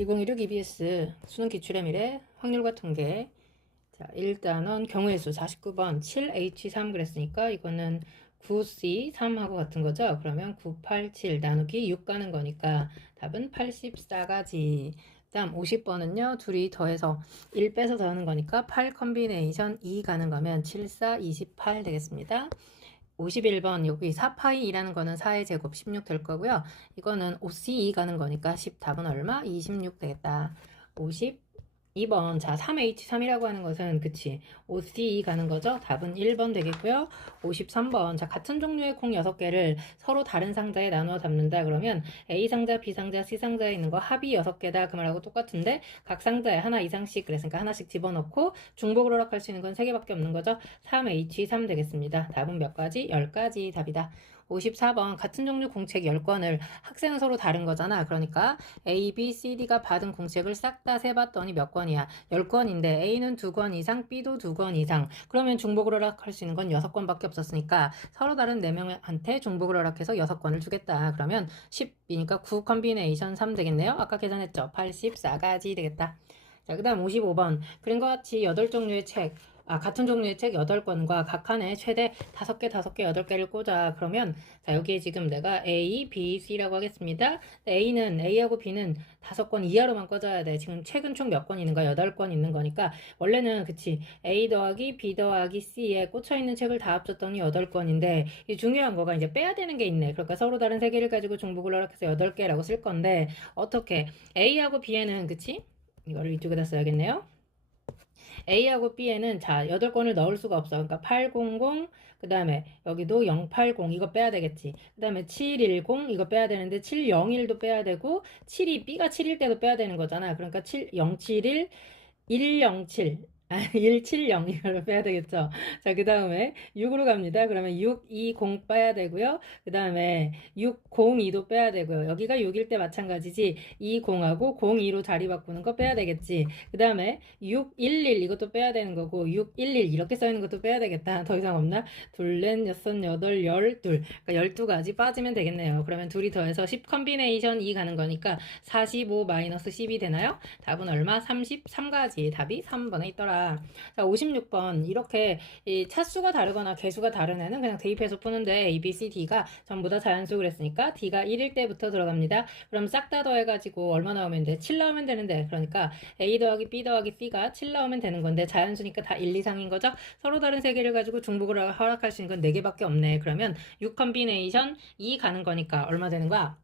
2016 EBS 수능 기출의 미래 확률과 통계. 자, 일단은 경우의 수 49번 7H3 그랬으니까 이거는 9C3하고 같은 거죠. 그러면 987 나누기 6 가는 거니까 답은 84가지. 다음 50번은요. 둘이 더해서 1 빼서 더하는 거니까 8 컨비네이션 2 가는 거면 7, 4, 28 되겠습니다. 51번 여기 4파이라는 거는 4의 제곱 16 될 거고요. 이거는 OC2 가는 거니까 10 답은 얼마? 26 되겠다. 52번 자 3H3이라고 하는 것은 그치 OC2 가는 거죠. 답은 1번 되겠고요. 53번 자 같은 종류의 공 6개를 서로 다른 상자에 나누어 담는다. 그러면 A 상자, B 상자, C 상자에 있는 거 합이 6개다. 그 말하고 똑같은데 각 상자에 하나 이상씩 그랬으니까 하나씩 집어넣고 중복을 허락할 수 있는 건 3개밖에 없는 거죠. 3H3 되겠습니다. 답은 몇 가지? 10가지 답이다. 54번 같은 종류 공책 10권을 학생은 서로 다른 거잖아. 그러니까 A, B, C, D가 받은 공책을 싹 다 세봤더니 몇 권이야? 10권인데 A는 2권 이상, B도 2권 이상. 그러면 중복을 허락할 수 있는 건 6권밖에 없었으니까 서로 다른 4명한테 중복을 허락해서 6권을 주겠다. 그러면 10이니까 9 컨비네이션 3 되겠네요. 아까 계산했죠? 84가지 되겠다. 자, 그 다음 55번. 그림과 같이 8종류의 책, 같은 종류의 책 8권과 각 칸에 최대 5개, 5개, 8개를 꽂아. 그러면, 자, 여기에 지금 내가 A, B, C라고 하겠습니다. A하고 B는 5권 이하로만 꽂아야 돼. 지금 책은 총 몇 권 있는 거야? 8권 있는 거니까. 원래는, 그치. A 더하기 B 더하기 C에 꽂혀있는 책을 다 합쳤더니 8권인데, 이 중요한 거가 이제 빼야 되는 게 있네. 그러니까 서로 다른 3개를 가지고 중복을 허락해서 8개라고 쓸 건데, 어떻게? A하고 B에는, 그치? 이거를 이쪽에다 써야겠네요. A하고 B에는 자 8권을 넣을 수가 없어. 그러니까 800, 그 다음에 여기도 080 이거 빼야 되겠지. 그 다음에 710 이거 빼야 되는데 701도 빼야 되고 72 B가 7일 때도 빼야 되는 거잖아. 그러니까 071 107 170 이걸로 빼야 되겠죠. 자, 그 다음에 6으로 갑니다. 그러면 620 빼야 되고요. 그 다음에 602도 빼야 되고요. 여기가 6일 때 마찬가지지. 20하고 02로 자리 바꾸는 거 빼야 되겠지. 그 다음에 611 이것도 빼야 되는 거고 611 이렇게 써있는 것도 빼야 되겠다. 더 이상 없나? 둘, 넷, 여섯, 여덟, 12. 그러니까 12가지 빠지면 되겠네요. 그러면 둘이 더해서 10 컨비네이션 2 가는 거니까 45 마이너스 10이 되나요? 답은 얼마? 33가지. 답이 3번에 있더라. 자, 56번 이렇게 이 차수가 다르거나 개수가 다른 애는 그냥 대입해서 푸는데 A, B, C, D가 전부 다 자연수 그랬으니까 D가 1일 때부터 들어갑니다. 그럼 싹 다 더해가지고 얼마 나오면 돼? 7 나오면 되는데 그러니까 A 더하기 B 더하기 C가 7 나오면 되는 건데 자연수니까 다 1 이상인 거죠? 서로 다른 3개를 가지고 중복을 허락할 수 있는 건 4개밖에 없네. 그러면 6 컨비네이션 2 가는 거니까 얼마 되는 거야?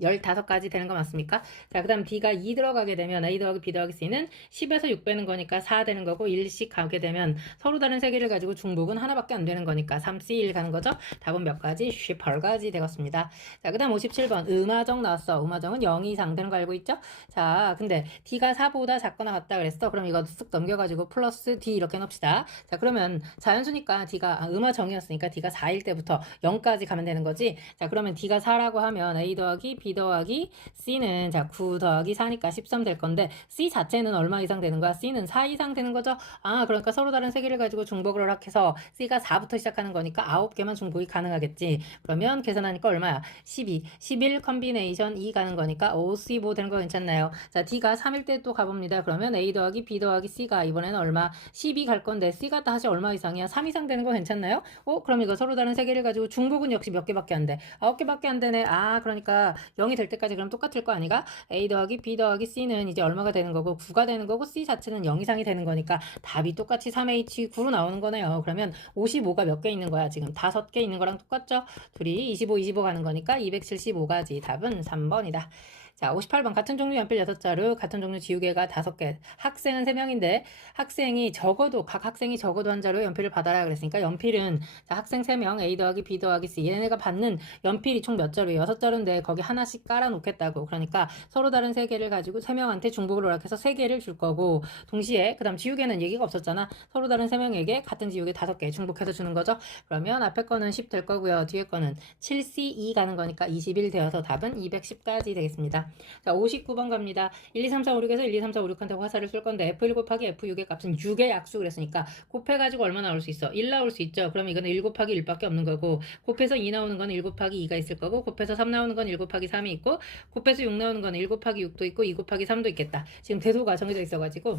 15가지 되는 거 맞습니까? 자, 그 다음 D가 2 들어가게 되면 A 더하기 B 더하기 C는 10에서 6 빼는 거니까 4 되는 거고 1씩 가게 되면 서로 다른 3개를 가지고 중복은 하나밖에 안 되는 거니까 3C1 가는 거죠? 답은 몇 가지? 18가지 되겠습니다. 자, 그 다음 57번 음화정 나왔어. 음화정은 0 이상 되는 거 알고 있죠? 자, 근데 D가 4보다 작거나 같다 그랬어. 그럼 이거 쓱 넘겨가지고 플러스 D 이렇게 넣읍시다. 자, 그러면 자연수니까 D가 음화정이었으니까 D가 4일 때부터 0까지 가면 되는 거지. 자, 그러면 D가 4라고 하면 A 더하기 B 더하기 C는 자 9 더하기 4니까 13 될 건데 C 자체는 얼마 이상 되는 거야? C는 4 이상 되는 거죠? 그러니까 서로 다른 3개를 가지고 중복을 허락해서 C가 4부터 시작하는 거니까 9개만 중복이 가능하겠지. 그러면 계산하니까 얼마야? 12, 11 컨비네이션 2 가는 거니까 5, C5 되는 거 괜찮나요? 자, D가 3일 때 또 가봅니다. 그러면 A 더하기 B 더하기 C가 이번에는 얼마? 12 갈 건데 C가 다시 얼마 이상이야? 3 이상 되는 거 괜찮나요? 그럼 이거 서로 다른 3개를 가지고 중복은 역시 몇 개밖에 안 돼? 9개밖에 안 되네. 그러니까 0이 될 때까지 그럼 똑같을 거 아니가? A 더하기 B 더하기 C는 이제 얼마가 되는 거고 9가 되는 거고 C 자체는 0 이상이 되는 거니까 답이 똑같이 3H9로 나오는 거네요. 그러면 55가 몇 개 있는 거야? 지금 5개 있는 거랑 똑같죠? 둘이 25, 25 가는 거니까 275가지. 답은 3번이다. 자, 58번 같은 종류 연필 6자루, 같은 종류 지우개가 5개. 학생은 3명인데 학생이 적어도 각 학생이 적어도 한 자루 연필을 받아라 그랬으니까 연필은 자, 학생 3명 A 더하기 B 더하기 C 얘네가 받는 연필이 총 몇 자루예요? 6자루인데 거기 하나씩 깔아 놓겠다고. 그러니까 서로 다른 3개를 가지고 3명한테 중복을 허락해서 3개를 줄 거고 동시에 그다음 지우개는 얘기가 없었잖아. 서로 다른 3명에게 같은 지우개 5개 중복해서 주는 거죠. 그러면 앞에 거는 10 될 거고요. 뒤에 거는 7C2 가는 거니까 21 되어서 답은 210까지 되겠습니다. 되겠습니다. 자, 59번 갑니다. 1, 2, 3, 4, 5, 6에서 1, 2, 3, 4, 5, 6한테 화살을 쏠 건데 F1 곱하기 F6의 값은 6의 약수 그랬으니까 곱해가지고 얼마 나올 수 있어? 1 나올 수 있죠. 그럼 이거는 1 곱하기 1밖에 없는 거고 곱해서 2 나오는 건 1 곱하기 2가 있을 거고 곱해서 3 나오는 건 1 곱하기 3이 있고 곱해서 6 나오는 건 1 곱하기 6도 있고 2 곱하기 3도 있겠다. 지금 대소가 정해져 있어가지고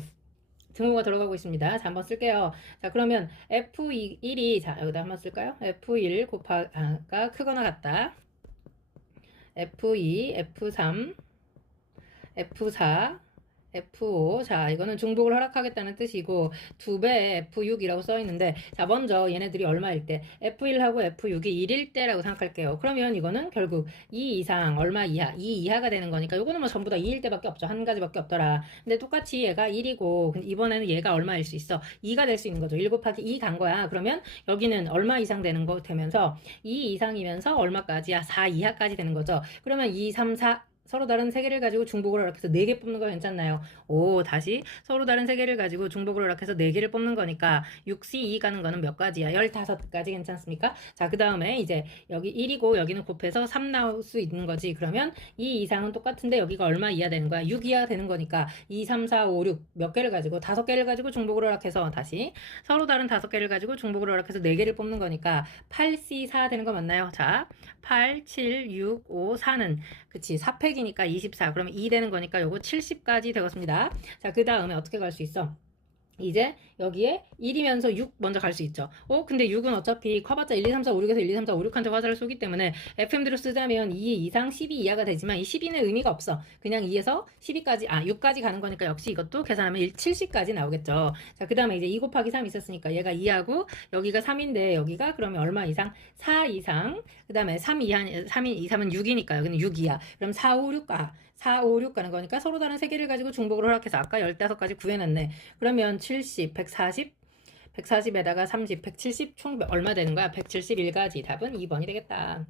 등호가 들어가고 있습니다. 자, 한번 쓸게요. 자, 그러면 F1이 자, 여기다 한번 쓸까요? F1 곱하기가 크거나 같다. F2, F3, F4, F5. 자, 이거는 중복을 허락하겠다는 뜻이고 2배의 F6이라고 써 있는데 자, 먼저 얘네들이 얼마일 때 F1하고 F6이 1일 때라고 생각할게요. 그러면 이거는 결국 2 이상 얼마 이하 2 이하가 되는 거니까 이거는 뭐 전부 다 2일 때밖에 없죠. 한 가지밖에 없더라. 근데 똑같이 얘가 1이고 이번에는 얘가 얼마일 수 있어? 2가 될 수 있는 거죠. 1 곱하기 2 간 거야. 그러면 여기는 얼마 이상 되는 거 되면서 2 이상이면서 얼마까지야? 4 이하까지 되는 거죠. 그러면 2, 3, 4 서로 다른 세 개를 가지고 중복을 이렇게 해서 4개 뽑는 거 괜찮나요? 오, 다시 서로 다른 세 개를 가지고 중복을 이렇게 해서 4개를 뽑는 거니까 6C2 가는 거는 몇 가지야? 15가지 괜찮습니까? 자, 그 다음에 이제 여기 1이고 여기는 곱해서 3 나올 수 있는 거지. 그러면 2 이상은 똑같은데 여기가 얼마 이하 되는 거야? 6 이하 되는 거니까 2, 3, 4, 5, 6 몇 개를 가지고 5개를 가지고 중복을 허락해서 다시 서로 다른 5개를 가지고 중복을 허락해서 4개를 뽑는 거니까 8C4 되는 거 맞나요? 자, 8, 7, 6, 5, 4는 그치 4팩이니까 24 그러면 2 되는 거니까 요거 70까지 되겠습니다. 자, 그 다음에 어떻게 갈 수 있어? 이제 여기에 1이면서 6 먼저 갈 수 있죠. 근데 6은 어차피 커봤자 1, 2, 3, 4, 5, 6에서 1, 2, 3, 4, 5, 6한테 화살을 쏘기 때문에 FM대로 쓰자면 2 이상 12 이하가 되지만 이 12는 의미가 없어. 그냥 2에서 12까지, 6까지 가는 거니까 역시 이것도 계산하면 70까지 나오겠죠. 자, 그 다음에 이제 2 곱하기 3 있었으니까 얘가 2하고 여기가 3인데 여기가 그러면 얼마 이상? 4 이상. 그 다음에 3 이하, 3은 6이니까 여기는 6 이하. 그럼 4, 5, 6, 4, 5, 6 가는 거니까 서로 다른 세 개를 가지고 중복을 허락해서 아까 15가지 구해놨네. 그러면 70, 140, 140에다가 30, 170 총 얼마 되는 거야? 171가지. 답은 2번이 되겠다.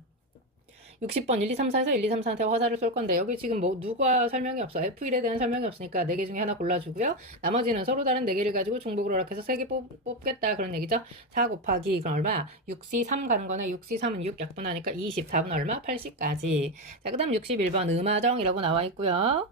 60번 1, 2, 3, 4에서 1, 2, 3, 4한테 화살을 쏠 건데 여기 지금 뭐 누가 설명이 없어. F1에 대한 설명이 없으니까 4개 중에 하나 골라주고요. 나머지는 서로 다른 4개를 가지고 중복을 허락해서 3개 뽑겠다 그런 얘기죠. 4 곱하기 이건 얼마? 6C3 가는 거네. 6C3은 6 약분하니까 20. 답은 얼마? 80까지. 자, 그 다음 61번 음화정이라고 나와 있고요.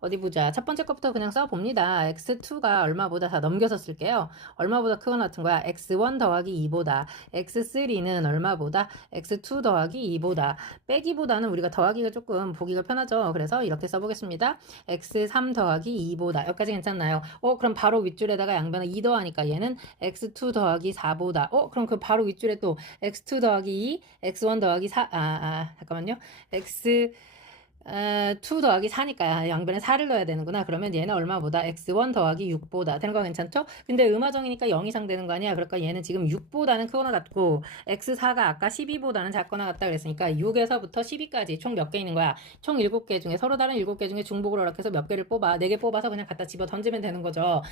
어디 보자. 첫 번째 것부터 그냥 써봅니다. x2가 얼마보다 다 넘겨서 쓸게요. 얼마보다 크거나 같은 거야. x1 더하기 2보다. x3는 얼마보다? x2 더하기 2보다. 빼기보다는 우리가 더하기가 조금 보기가 편하죠. 그래서 이렇게 써보겠습니다. x3 더하기 2보다. 여기까지 괜찮나요? 그럼 바로 윗줄에다가 양변을 2 더하니까 얘는 x2 더하기 4보다. 그럼 그 바로 윗줄에 또 x2 더하기 2, x1 더하기 4, 잠깐만요. 2 더하기 4니까 양변에 4를 넣어야 되는구나. 그러면 얘는 얼마보다? x1 더하기 6보다. 되는 거 괜찮죠? 근데 음화정이니까 0 이상 되는 거 아니야? 그러니까 얘는 지금 6보다는 크거나 같고 x4가 아까 12보다는 작거나 같다 그랬으니까 6에서부터 12까지 총 몇 개 있는 거야? 총 7개 중에 서로 다른 7개 중에 중복을 허락해서 몇 개를 뽑아? 4개 뽑아서 그냥 갖다 집어 던지면 되는 거죠.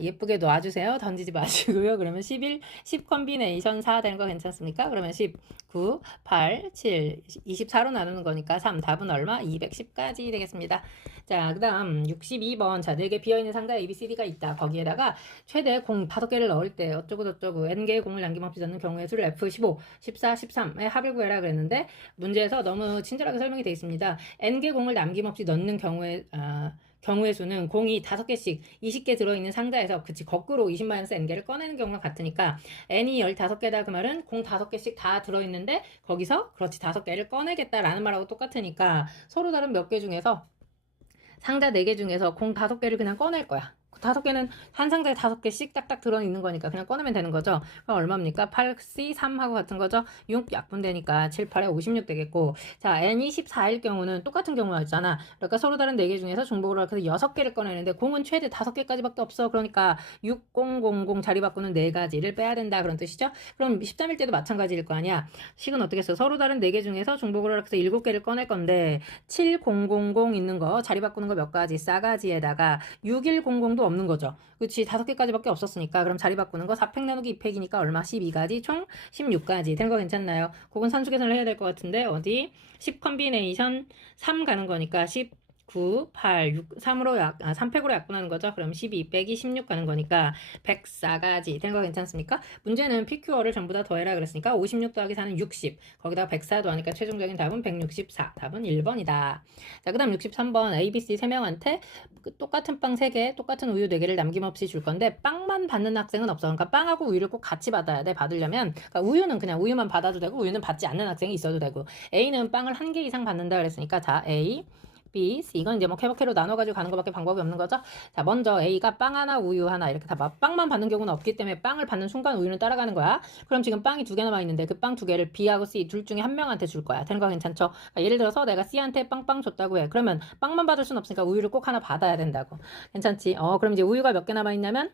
예쁘게 놔주세요. 던지지 마시고요. 그러면 11, 10 컨비네이션 4 되는 거 괜찮습니까? 그러면 10, 9, 8, 7, 24로 나누는 거니까 3. 답은 얼마? 210까지 되겠습니다. 자, 그 다음 62번. 자, 4개 비어있는 상자 ABCD가 있다. 거기에다가 최대 공 5개를 넣을 때 어쩌고저쩌고 n개의 공을 남김없이 넣는 경우의 수를 F15, 14, 13의 합을 구해라 그랬는데 문제에서 너무 친절하게 설명이 되어 있습니다. n개 공을 남김없이 넣는 경우의 수는 공이 5개씩 20개 들어있는 상자에서 거꾸로 20-n개를 꺼내는 경우가 같으니까 n이 15개다 그 말은 공 5개씩 다 들어있는데 거기서 그렇지 5개를 꺼내겠다라는 말하고 똑같으니까 서로 다른 몇 개 중에서 상자 4개 중에서 공 5개를 그냥 꺼낼 거야. 5개는 한 상자에 5개씩 딱딱 들어있는 거니까 그냥 꺼내면 되는 거죠. 그럼 얼마입니까? 8C3하고 같은 거죠. 6 약분되니까 7, 8에 56 되겠고 자, N이 14일 경우는 똑같은 경우였잖아. 그러니까 서로 다른 4개 중에서 중복으로 해서 6개를 꺼내는데 공은 최대 5개까지밖에 없어. 그러니까 6, 0, 0, 0 자리 바꾸는 4가지를 빼야 된다 그런 뜻이죠. 그럼 13일 때도 마찬가지일 거 아니야. 식은 어떻게 써? 서로 다른 4개 중에서 중복으로 해서 7개를 꺼낼 건데 7, 0, 0, 0 있는 거 자리 바꾸는 거 몇 가지 싸가지에다가 6, 1, 0, 0도 없는 거죠. 그치 5개까지밖에 없었으니까 그럼 자리 바꾸는 거 4팩 나누기 2팩이니까 얼마? 12가지 총 16가지 되는 거 괜찮나요? 그건 산수 계산을 해야 될 것 같은데 어디? 10 컨비네이션 3 가는 거니까 10 9, 8, 6, 3으로 3팩으로 약분하는 거죠. 그럼 12 빼기 16 가는 거니까 104가지 된 거 괜찮습니까? 문제는 PQR을 전부 다 더해라 그랬으니까 56 더하기 4는 60. 거기다 104 더하니까 최종적인 답은 164. 답은 1번이다. 자, 그 다음 63번 A, B, C 3명한테 똑같은 빵 3개, 똑같은 우유 4개를 남김없이 줄 건데 빵만 받는 학생은 없어. 그러니까 빵하고 우유를 꼭 같이 받아야 돼. 받으려면 그러니까 우유는 그냥 우유만 받아도 되고 우유는 받지 않는 학생이 있어도 되고 A는 빵을 1개 이상 받는다 그랬으니까 자 A, B, C 이건 이제 뭐 캐버캐로 나눠가지고 가는 것밖에 방법이 없는 거죠. 자 먼저 A가 빵 하나 우유 하나 이렇게 다 빵만 받는 경우는 없기 때문에 빵을 받는 순간 우유는 따라가는 거야. 그럼 지금 빵이 2개 남아있는데 그 빵 2개를 B하고 C 둘 중에 한 명한테 줄 거야. 되는 거 괜찮죠? 그러니까 예를 들어서 내가 C한테 빵빵 줬다고 해. 그러면 빵만 받을 순 없으니까 우유를 꼭 하나 받아야 된다고. 괜찮지? 그럼 이제 우유가 몇 개 남아있냐면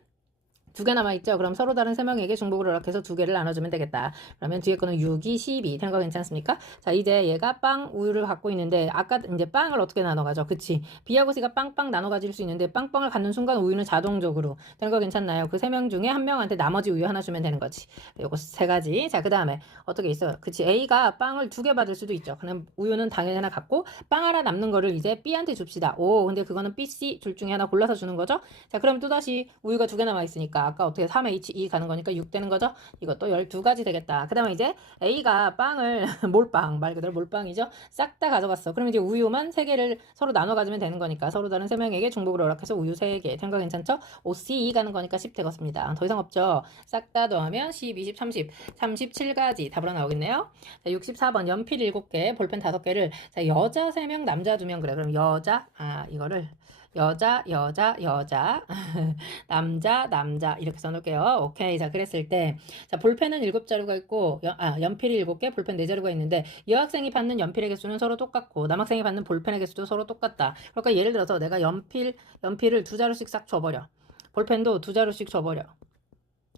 2개 남아있죠? 그럼 서로 다른 3명에게 중복을 허락해서 2개를 나눠주면 되겠다. 그러면 뒤에 거는 6이 12. 되는 거 괜찮습니까? 자, 이제 얘가 빵, 우유를 갖고 있는데, 아까 이제 빵을 어떻게 나눠가죠? 그치? B하고 C가 빵빵 나눠 가질 수 있는데, 빵빵을 갖는 순간 우유는 자동적으로. 되는 거 괜찮나요? 그 3명 중에 한 명한테 나머지 우유 하나 주면 되는 거지. 요거 3가지. 자, 그 다음에 어떻게 있어요? 그치? A가 빵을 2개 받을 수도 있죠. 그럼 우유는 당연히 하나 갖고, 빵 하나 남는 거를 이제 B한테 줍시다. 오, 근데 그거는 B, C 둘 중에 하나 골라서 주는 거죠? 자, 그럼 또다시 우유가 2개 남아있으니까, 아까 어떻게 3H2 가는 거니까 6 되는 거죠? 이것도 12가지 되겠다. 그 다음에 이제 A가 빵을 몰빵 말 그대로 몰빵이죠. 싹 다 가져갔어. 그럼 이제 우유만 3개를 서로 나눠 가지면 되는 거니까 서로 다른 3명에게 중복을 허락해서 우유 3개 된 거 괜찮죠? OC2 가는 거니까 10 되겠습니다. 더 이상 없죠? 싹 다 더하면 10, 20, 30 37가지 답으로 나오겠네요. 자, 64번 연필 7개 볼펜 5개를 자, 여자 3명 남자 2명 그래. 그럼 여자 이거를 여자, 남자 이렇게 써놓을게요. 오케이. 자, 그랬을 때 자, 볼펜은 7자루가 있고 연필이 7개, 볼펜 4자루가 있는데 여학생이 받는 연필의 개수는 서로 똑같고 남학생이 받는 볼펜의 개수도 서로 똑같다. 그러니까 예를 들어서 내가 연필을 2자루씩 싹 줘버려. 볼펜도 2자루씩 줘버려.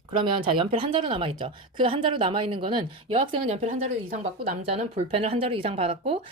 그러면 자 연필 1자루 남아있죠. 그 1자루 남아있는 거는 여학생은 연필 1자루 이상 받고 남자는 볼펜을 1자루 이상 받았고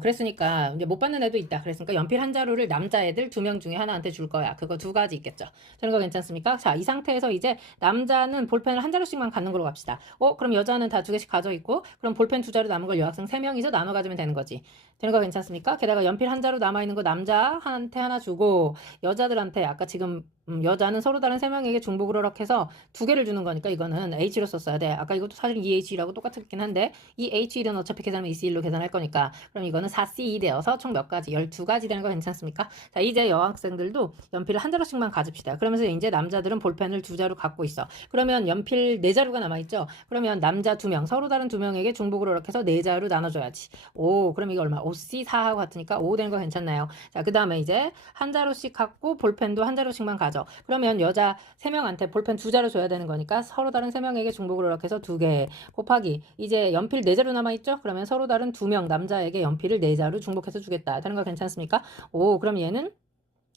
그랬으니까 이제 못 받는 애도 있다. 그랬으니까 연필 1자루를 남자애들 2명 중에 하나한테 줄 거야. 그거 2가지 있겠죠. 저런 거 괜찮습니까? 자 이 상태에서 이제 남자는 볼펜을 1자루씩만 갖는 걸로 갑시다. 그럼 여자는 다 2개씩 가져있고 그럼 볼펜 2자루 남은 걸 여학생 3명이서 나눠 가지면 되는 거지. 되는 거 괜찮습니까? 게다가 연필 1자루 남아있는 거 남자한테 하나 주고 여자들한테 아까 지금 여자는 서로 다른 3명에게 중복을 허락해서 2개를 주는 거니까 이거는 H로 썼어야 돼. 아까 이것도 사실 2H라고 똑같긴 한데 이 H1은 어차피 계산하면 EC1로 계산할 거니까 그럼 이거는 4C2 되어서 총 몇 가지? 12가지 되는 거 괜찮습니까? 자 이제 여학생들도 연필을 1자루씩만 가집시다. 그러면서 이제 남자들은 볼펜을 2자루 갖고 있어. 그러면 연필 4자루가 남아있죠? 그러면 남자 2명 서로 다른 2명에게 중복을 허락해서 4자루 나눠줘야지. 오 그럼 이거 얼마? OC4하고 같으니까 5 되는 거 괜찮나요? 자 그 다음에 이제 1자루씩 갖고 볼펜도 1자루씩만 가져. 그러면 여자 3명한테 볼펜 2자루 줘야 되는 거니까 서로 다른 3명에게 중복을 허락해서 2개 곱하기 이제 연필 4자루 남아있죠? 그러면 서로 다른 2명 남자에게 연필을 4자루 중복해서 주겠다. 되는 거 괜찮습니까? 오 그럼 얘는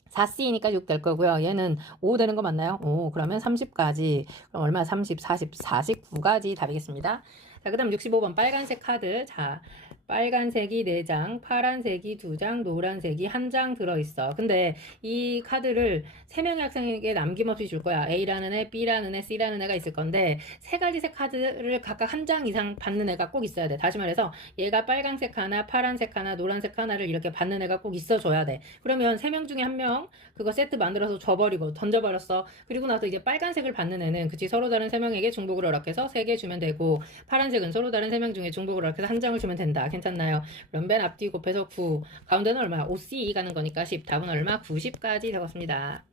4C니까 6 될 거고요. 얘는 5 되는 거 맞나요? 오 그러면 30까지 그럼 얼마? 30, 40, 49가지 답이겠습니다. 자, 그 다음 65번 빨간색 카드. 자, 빨간색이 4장, 파란색이 2장, 노란색이 1장 들어있어. 근데 이 카드를 3명의 학생에게 남김없이 줄 거야. A라는 애, B라는 애, C라는 애가 있을 건데 3가지 색 카드를 각각 1장 이상 받는 애가 꼭 있어야 돼. 다시 말해서 얘가 빨간색 하나, 파란색 하나, 노란색 하나를 이렇게 받는 애가 꼭 있어줘야 돼. 그러면 3명 중에 1명 그거 세트 만들어서 줘버리고 던져버렸어. 그리고 나서 이제 빨간색을 받는 애는 그치 서로 다른 3명에게 중복을 허락해서 3개 주면 되고 파란색은 서로 다른 3명 중에 중복을 허락해서 1장을 주면 된다. 괜찮나요? 그럼 맨 앞뒤 곱해서 9 가운데는 얼마야? OC 가는 거니까 10 답은 얼마? 90까지 되었습니다.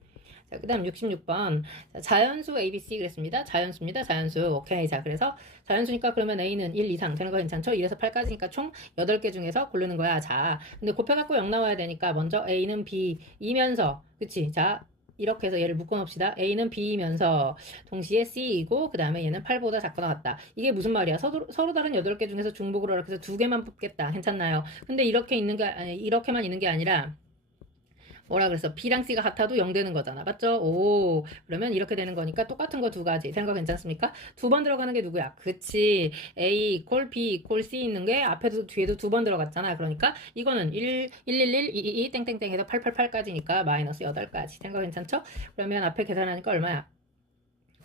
자, 그 다음 66번 자연수 ABC 그랬습니다. 자연수입니다. 자연수 오케이. 자 그래서 자연수니까 그러면 A는 1 이상 되는 거 괜찮죠? 1에서 8까지니까 총 8개 중에서 고르는 거야. 자 근데 곱해갖고 0 나와야 되니까 먼저 A는 B이면서 그치? 자 이렇게 해서 얘를 묶어놓읍시다. A는 B이면서 동시에 C이고 그 다음에 얘는 8보다 작거나 같다. 이게 무슨 말이야? 서로 다른 8개 중에서 중복으로 이렇게 해서 2개만 뽑겠다. 괜찮나요? 근데 이렇게만 있는 게 아니라 뭐라 그랬어? B랑 C가 같아도 0 되는 거잖아. 맞죠? 오, 그러면 이렇게 되는 거니까 똑같은 거 2가지. 생각 괜찮습니까? 2번 들어가는 게 누구야? 그치. A 이퀄 B 이퀄 C 있는 게 앞에도 뒤에도 2번 들어갔잖아. 그러니까 이거는 1, 111, 222, 땡땡땡 해서 888까지니까 마이너스 8가지. 생각 괜찮죠? 그러면 앞에 계산하니까 얼마야?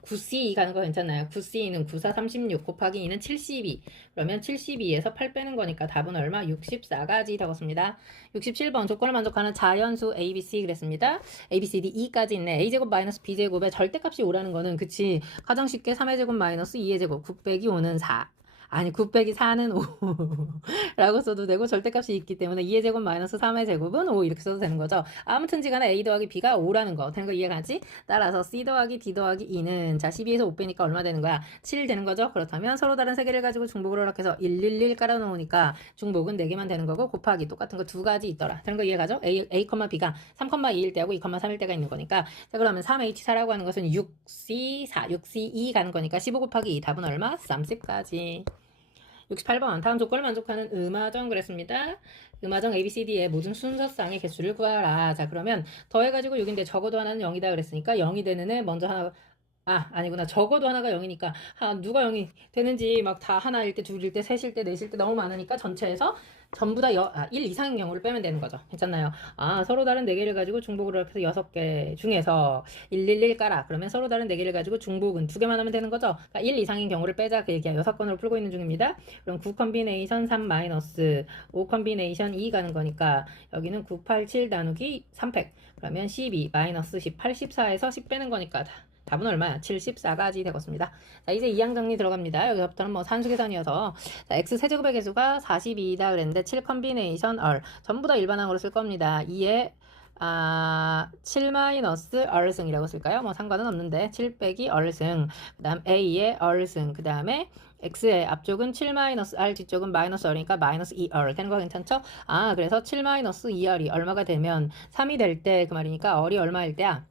9C 가는 거 괜찮나요? 9C는 94, 36 곱하기 2는 72. 그러면 72에서 8 빼는 거니까 답은 얼마? 64가지 되었습니다. 67번 조건을 만족하는 자연수 ABC 그랬습니다. A, B, C, D, E까지 있네. A제곱 마이너스 B제곱의 절대값이 5라는 거는 그치. 가장 쉽게 3의 제곱 마이너스 2의 제곱 9 빼기 5는 4. 아니 9 빼기 4는 5 라고 써도 되고 절대값이 있기 때문에 2의 제곱 마이너스 3의 제곱은 5 이렇게 써도 되는 거죠. 아무튼지 간에 A 더하기 B가 5라는 거 되는 거 이해가지? 따라서 C 더하기 D 더하기 E는 자 12에서 5 빼니까 얼마 되는 거야? 7 되는 거죠. 그렇다면 서로 다른 세 개를 가지고 중복을 허락해서 111 깔아놓으니까 중복은 4개만 되는 거고 곱하기 똑같은 거 2가지 있더라. 되는 거 이해가죠? A, B가 3,2일 때하고 2,3일 때가 있는 거니까 자 그러면 3H4라고 하는 것은 6C4, 6C2 가는 거니까 15 곱하기 2 답은 얼마? 30까지. 68번 다음 조건을 만족하는 음화정 그랬습니다. 음화정 ABCD의 모든 순서쌍의 개수를 구하라. 자 그러면 더해가지고 6인데 적어도 하나는 0이다 그랬으니까 0이 되는 애 먼저 하나 아니구나. 적어도 하나가 0이니까 누가 0이 되는지 막 다 하나일 때, 둘일 때, 셋일 때, 넷일 때 너무 많으니까 전체에서 전부 다 1 이상인 경우를 빼면 되는 거죠. 괜찮나요? 서로 다른 4개를 가지고 중복을 해서 6개 중에서 111 깔아. 그러면 서로 다른 4개를 가지고 중복은 2개만 하면 되는 거죠. 그러니까 1 이상인 경우를 빼자 그 얘기야. 6건으로 풀고 있는 중입니다. 그럼 9 컨비네이션 3 마이너스 5 컨비네이션 2 가는 거니까 여기는 9, 8, 7 나누기 3팩. 그러면 12 마이너스 10, 84에서 10 빼는 거니까 답은 얼마야? 74가지 되겠습니다. 자, 이제 이항 정리 들어갑니다. 여기서부터는 뭐 산수계산이어서 자, x 세제곱의 개수가 42이다 그랬는데 7 컨비네이션 얼 전부 다 일반항으로 쓸 겁니다. 2에 7 마이너스 얼승이라고 쓸까요? 뭐 상관은 없는데 7 빼기 얼승 그 다음 a의 얼승 그 다음에 x의 앞쪽은 7 마이너스 r 뒤쪽은 마이너스 r이니까 마이너스 2r 되는 거 괜찮죠? 그래서 7 마이너스 2r이 얼마가 되면 3이 될 때 그 말이니까 r이 얼마일 때야?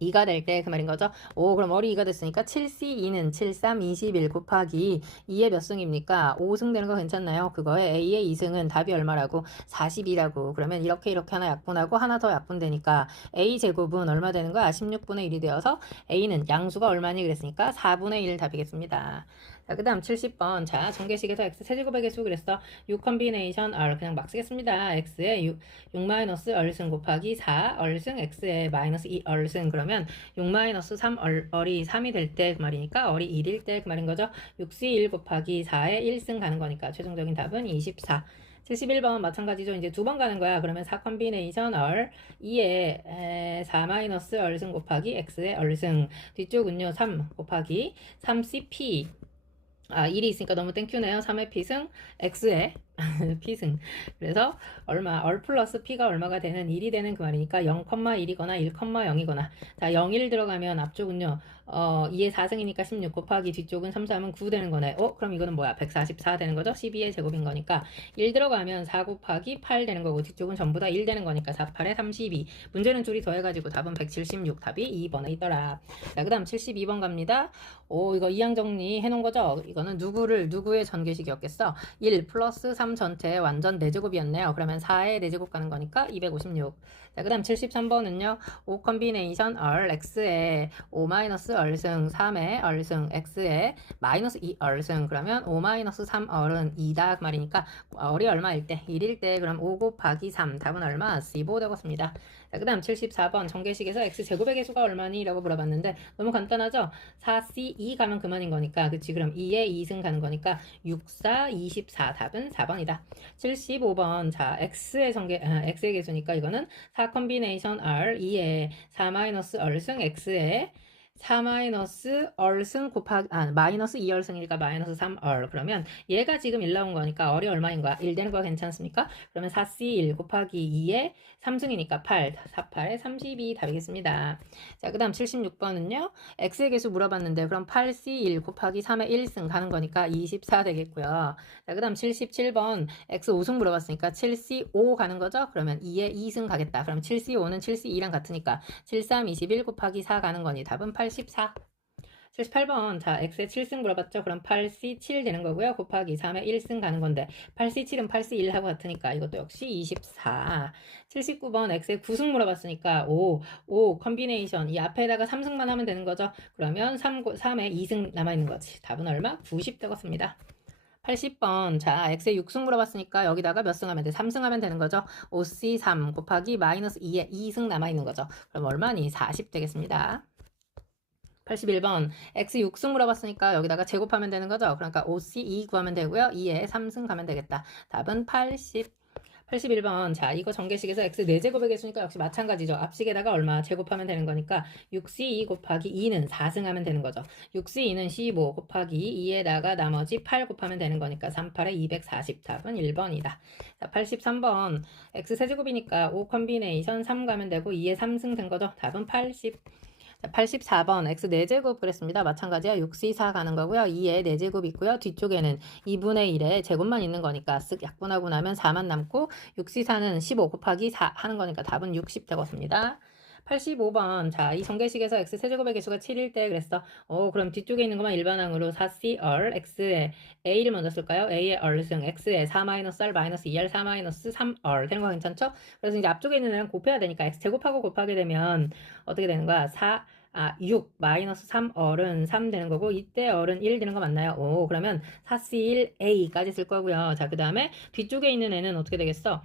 2가 될 때 그 말인 거죠. 그럼 어리 2가 됐으니까 7C2는 7, 3, 21 곱하기 2의 몇 승입니까? 5승 되는 거 괜찮나요? 그거에 A의 2승은 답이 얼마라고? 40이라고. 그러면 이렇게 하나 약분하고 하나 더 약분되니까 A 제곱은 얼마 되는 거야? 16분의 1이 되어서 A는 양수가 얼마니 그랬으니까 4분의 1 답이겠습니다. 자, 그 다음 70번. 자, 전개식에서 x 세제곱의 개수 그랬어. 6 컨비네이션 r 그냥 막 쓰겠습니다. x에 6 마이너스 얼승 곱하기 4 얼승 x에 마이너스 2 얼승 그러면 6 마이너스 3 얼이 3이 될 때 그 말이니까 얼이 1일 때 그 말인 거죠. 6c1 곱하기 4에 1승 가는 거니까 최종적인 답은 24. 71번 마찬가지죠. 이제 2번 가는 거야. 그러면 4 컨비네이션 얼 2에 4 마이너스 얼승 곱하기 x의 얼승 뒤쪽은요 3 곱하기 3cp 1이 있으니까 너무 땡큐네요. 3의 p승, x의 p승. 그래서 얼 플러스 p가 얼마가 되는 1이 되는 그 말이니까 0,1이거나 1,0이거나. 자, 0, 1 들어가면 앞쪽은요. 2의 4승이니까 16 곱하기 뒤쪽은 3, 3은 9 되는 거네. 그럼 이거는 뭐야? 144 되는 거죠? 12의 제곱인 거니까 1 들어가면 4 곱하기 8 되는 거고 뒤쪽은 전부 다 1 되는 거니까 4, 8에 32. 문제는 둘이 더해가지고 답은 176. 답이 2번에 있더라. 자, 그 다음 72번 갑니다. 이거 이항 정리 해놓은 거죠? 이거는 누구의 전개식이었겠어? 1 플러스 3 전체 완전 4제곱이었네요. 그러면 4의 4제곱 가는 거니까 256. 자, 그 다음 73번은요. 5 컨비네이션 얼 x에 5 마이너스 얼승 3의 얼승 x에 마이너스 2 얼승 그러면 5 마이너스 3 얼은 2다 그 말이니까 얼이 얼마일 때? 1일 때 그럼 5 곱하기 3 답은 얼마? 15 되겠습니다. 자, 그 다음 74번 전개식에서 x제곱의 개수가 얼마니? 라고 물어봤는데 너무 간단하죠? 4c2 가면 그만인 거니까 그치 그럼 2에 2승 가는 거니까 6, 4, 24 답은 4번이다. 75번 자 x의 개수니까 이거는 4 컨비네이션 r 2에 4 마이너스 얼승 x에 4 마이너스 얼승 곱하기 마이너스 2얼승이니까 마이너스 3얼 그러면 얘가 지금 1 나온 거니까 얼이 얼마인 거야? 1 되는 거 괜찮습니까? 그러면 4c1 곱하기 2에 3승이니까 8 4, 8에 32 답이겠습니다. 자, 그 다음 76번은요 x의 개수 물어봤는데 그럼 8c1 곱하기 3에 1승 가는 거니까 24 되겠고요. 자, 그 다음 77번 x 5승 물어봤으니까 7c5 가는 거죠? 그러면 2에 2승 가겠다. 그럼 7c5는 7c2랑 같으니까 7, 3, 21 곱하기 4 가는 거니 답은 84. 78번 자 x에 7승 물어봤죠. 그럼 8c7 되는 거고요. 곱하기 3에 1승 가는 건데 8c7은 8c1하고 같으니까 이것도 역시 24. 79번 x에 9승 물어봤으니까 5 컨비네이션 이 앞에다가 3승만 하면 되는 거죠. 그러면 3에 2승 남아있는 거지. 답은 얼마? 90 되겠습니다. 80번 자 x에 6승 물어봤으니까 여기다가 몇 승 하면 돼? 3승 하면 되는 거죠. 5c3 곱하기 마이너스 2에 2승 남아있는 거죠. 그럼 얼마니? 40 되겠습니다. 81번 x 6승 물어봤으니까 여기다가 제곱하면 되는 거죠. 그러니까 OC 2 구하면 되고요. 2에 3승 가면 되겠다. 답은 81번. 자, 이거 전개식에서 x 4제곱의 개수니까 역시 마찬가지죠. 앞식에다가 얼마 제곱하면 되는 거니까 6c2 곱하기 2는 4승 하면 되는 거죠. 6c2는 15 곱하기 2에다가 나머지 8 곱하면 되는 거니까 38에 240. 답은 1번이다. 자, 83번. x 세제곱이니까 5 컴비네이션 3 가면 되고 2에 3승 된 거죠. 답은 80. 84번 x 4제곱 그랬습니다. 마찬가지야 6c4 가는 거고요. 2에 4제곱 있고요. 뒤쪽에는 2분의 1에 제곱만 있는 거니까 쓱 약분하고 나면 4만 남고 6c4는 15 곱하기 4 하는 거니까 답은 60 되겠습니다. 85번. 자, 이 전개식에서 x 세제곱의 개수가 7일 때 그랬어. 그럼 뒤쪽에 있는 것만 일반항으로 4cr x에 a를 먼저 쓸까요? a의 r승 x에 4-r 마이너스 2r 4-3r 되는 거 괜찮죠? 그래서 이제 앞쪽에 있는 애랑 곱해야 되니까 x 제곱하고 곱하게 되면 어떻게 되는 거야? 6 마이너스 3r은 3 되는 거고 이때 r은 1 되는 거 맞나요? 그러면 4c1a까지 쓸 거고요. 자, 그 다음에 뒤쪽에 있는 애는 어떻게 되겠어?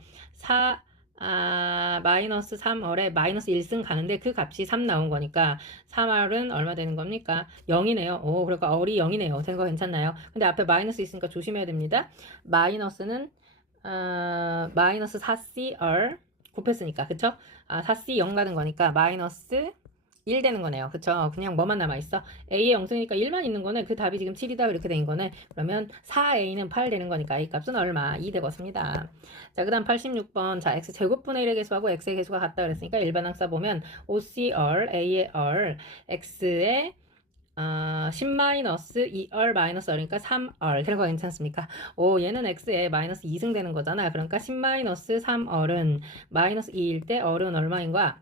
마이너스 3r에 마이너스 1승 가는데 그 값이 3 나온 거니까 3r은 얼마 되는 겁니까? 0이네요. 그러니까 r이 0이네요. 되는 거 괜찮나요? 근데 앞에 마이너스 있으니까 조심해야 됩니다. 마이너스는 마이너스 4cr 곱했으니까 그쵸? 4c 0 가는 거니까 마이너스 1 되는 거네요. 그쵸? 그냥 뭐만 남아있어? A의 0승이니까 1만 있는 거는 그 답이 지금 7이다 이렇게 된 거네. 그러면 4A는 8 되는 거니까 A 값은 얼마? 2 되겠습니다. 자, 그 다음 86번. 자, X 제곱분의 1의 개수하고 X의 개수가 같다 그랬으니까 일반항 써보면 OCR, A의 R, X의 10-2R 마이너스 R이니까 3R 되는 거 괜찮습니까? 얘는 X에 마이너스 2승 되는 거잖아. 그러니까 10-3R은 마이너스 2일 때 R은 얼마인 거야?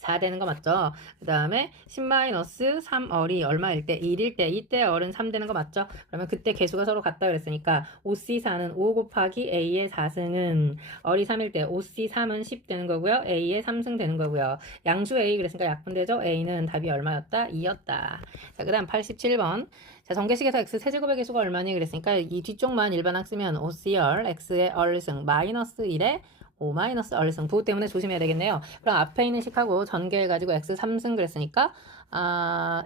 4 되는 거 맞죠? 그 다음에 10-3r이 얼마일 때? 1일 때, 이때 r은 3 되는 거 맞죠? 그러면 그때 개수가 서로 같다 그랬으니까 OC4는 5 곱하기 A의 4승은 r이 3일 때 OC3은 10 되는 거고요. A의 3승 되는 거고요. 양수 A 그랬으니까 약분되죠? A는 답이 얼마였다? 2였다. 자, 그 다음 87번. 자, 전개식에서 x 세제곱의 개수가 얼마니 그랬으니까 이 뒤쪽만 일반항 쓰면 OCR, x의 r승 마이너스 1에 5-r승 부호 때문에 조심해야 되겠네요. 그럼 앞에 있는 식하고 전개해가지고 x 3승 그랬으니까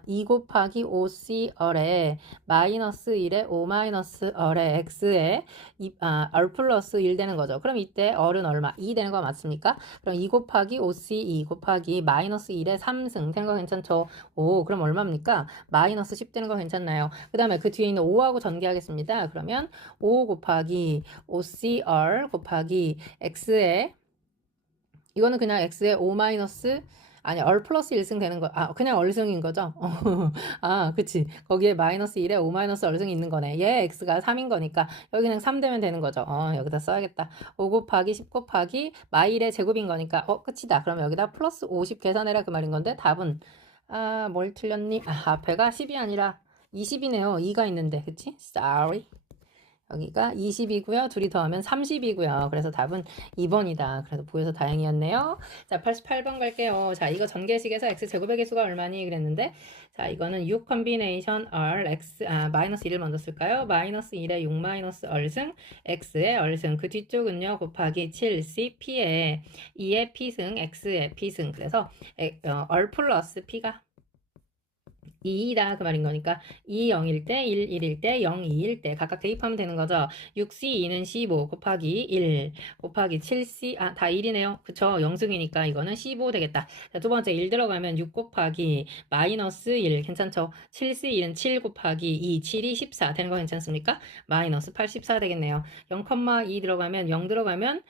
2 곱하기 5cr에 마이너스 1에 5-r에 x에 r 플러스 1 되는 거죠. 그럼 이때 r은 얼마? 2 되는 거 맞습니까? 그럼 2 곱하기 5c2 곱하기 마이너스 1에 3승 되는 거 괜찮죠? 그럼 얼마입니까? 마이너스 10 되는 거 괜찮나요? 그 다음에 그 뒤에 있는 5하고 전개하겠습니다. 그러면 5 곱하기 5cr 곱하기 x에 이거는 그냥 x에 5 마이너스 아니 r 플러스 1승 되는 거 그냥 r승인 거죠. 그치 거기에 마이너스 1에 5 마이너스 r승이 있는 거네. 얘 x가 3인 거니까 여기 그냥 3 되면 되는 거죠. 여기다 써야겠다. 5 곱하기 10 곱하기 마일의 제곱인 거니까 끝이다. 그럼 여기다 플러스 50 계산해라 그 말인 건데 답은 뭘 틀렸니? 앞에가 10이 아니라 20이네요. 2가 있는데 그치? Sorry. 여기가 20이고요. 둘이 더하면 30이고요. 그래서 답은 2번이다. 그래서 보여서 다행이었네요. 자, 88번 갈게요. 자, 이거 전개식에서 x제곱의 개수가 얼마니? 그랬는데 자, 이거는 6 컴비네이션 r x 마이너스 1을 먼저 쓸까요? 마이너스 1에 6 마이너스 r승 x의 r승 그 뒤쪽은요 곱하기 7c p에 2의 p승 x의 p승 그래서 r 플러스 p가 2다 그 말인 거니까 2, 0일 때, 1, 1일 때, 0, 2일 때 각각 대입하면 되는 거죠. 6C2는 15 곱하기 1 곱하기 7C 다 1이네요. 그쵸? 영승이니까 이거는 15 되겠다. 자, 두 번째 1 들어가면 6 곱하기 마이너스 1 괜찮죠? 7C1은 7 곱하기 2 7이 14 되는 거 괜찮습니까? 마이너스 84 되겠네요. 0,2 들어가면 0 들어가면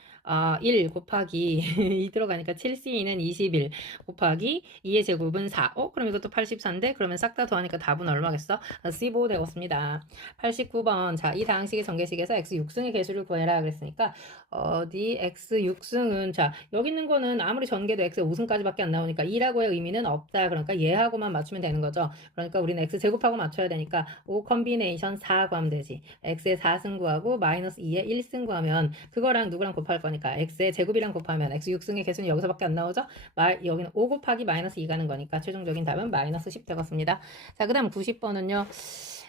1 곱하기 2 들어가니까 7C2는 21 곱하기 2의 제곱은 4. 그럼 이것도 84인데 그러면 싹 다 더하니까 답은 얼마겠어? C5 되겠습니다. 89번. 자, 이 다항식의 전개식에서 x 6승의 개수를 구해라 그랬으니까 어디 x 6승은 자, 여기 있는 거는 아무리 전개도 x 5승까지밖에 안 나오니까 2라고의 의미는 없다. 그러니까 얘하고만 맞추면 되는 거죠. 그러니까 우리는 x 제곱하고 맞춰야 되니까 5 컴비네이션 4 구하면 되지. x의 4승 구하고 마이너스 2의 1승 구하면 그거랑 누구랑 곱할 거니까 x의 제곱이랑 곱하면 x 6승의 개수는 여기서밖에 안 나오죠. 여기는 5 곱하기 마이너스 2 가는 거니까 최종적인 답은 마이너스 10 되겠습니다. 자, 그 다음 90번은요.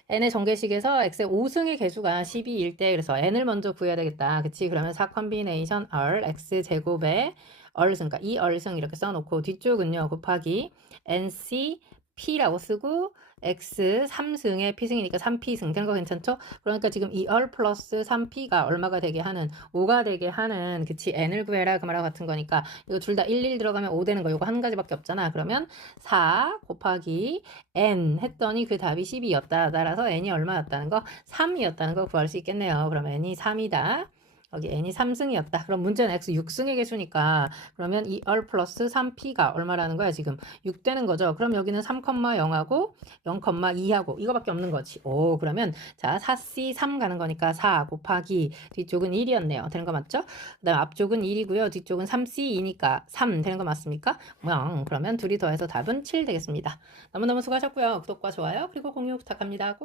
n의 전개식에서 x의 5승의 개수가 12일 때 그래서 n을 먼저 구해야 되겠다. 그치? 그러면 4 컴비네이션 r x 제곱에 r승, 그러니까 이 r승 이렇게 써놓고 뒤쪽은요 곱하기 nc P라고 쓰고 X 3승에 P승이니까 3P승 되는 거 괜찮죠? 그러니까 지금 2R 플러스 3P가 얼마가 되게 하는 5가 되게 하는 그치 N을 구해라 그 말하고 같은 거니까 이거 둘 다 1 들어가면 5 되는 거 이거 한 가지밖에 없잖아. 그러면 4 곱하기 N 했더니 그 답이 12였다. 따라서 N이 얼마였다는 거 3이었다는 거 구할 수 있겠네요. 그럼 N이 3이다. 여기 n이 3승이었다. 그럼 문제는 x 6승의 개수니까 그러면 2R 플러스 3p가 얼마라는 거야 지금 6 되는 거죠. 그럼 여기는 3,0하고 0,2하고 이거밖에 없는 거지. 오 그러면 자 4c 3 가는 거니까 4 곱하기 뒤쪽은 1이었네요. 되는 거 맞죠? 그 다음 앞쪽은 1이고요. 뒤쪽은 3c2니까 3 되는 거 맞습니까? 그러면 둘이 더해서 답은 7 되겠습니다. 너무너무 수고하셨고요. 구독과 좋아요 그리고 공유 부탁합니다.